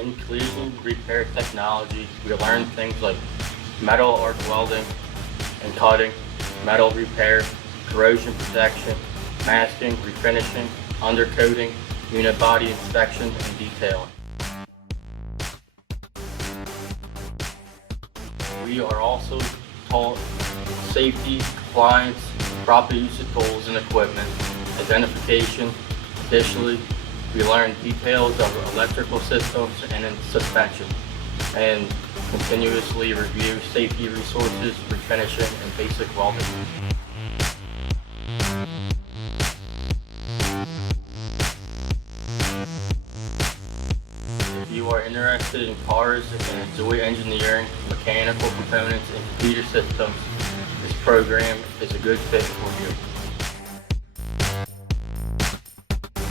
In collision repair technology, we learn things like metal arc welding and cutting, metal repair, corrosion protection, masking, refinishing, undercoating, unit body inspection, and detailing. We are also taught safety, compliance, proper use of tools and equipment, identification. Additionally, we learn details of electrical systems and in suspension, and continuously review safety resources, refinishing, and basic welding. If you are interested in cars and enjoy engineering, mechanical components, and computer systems, this program is a good fit for you.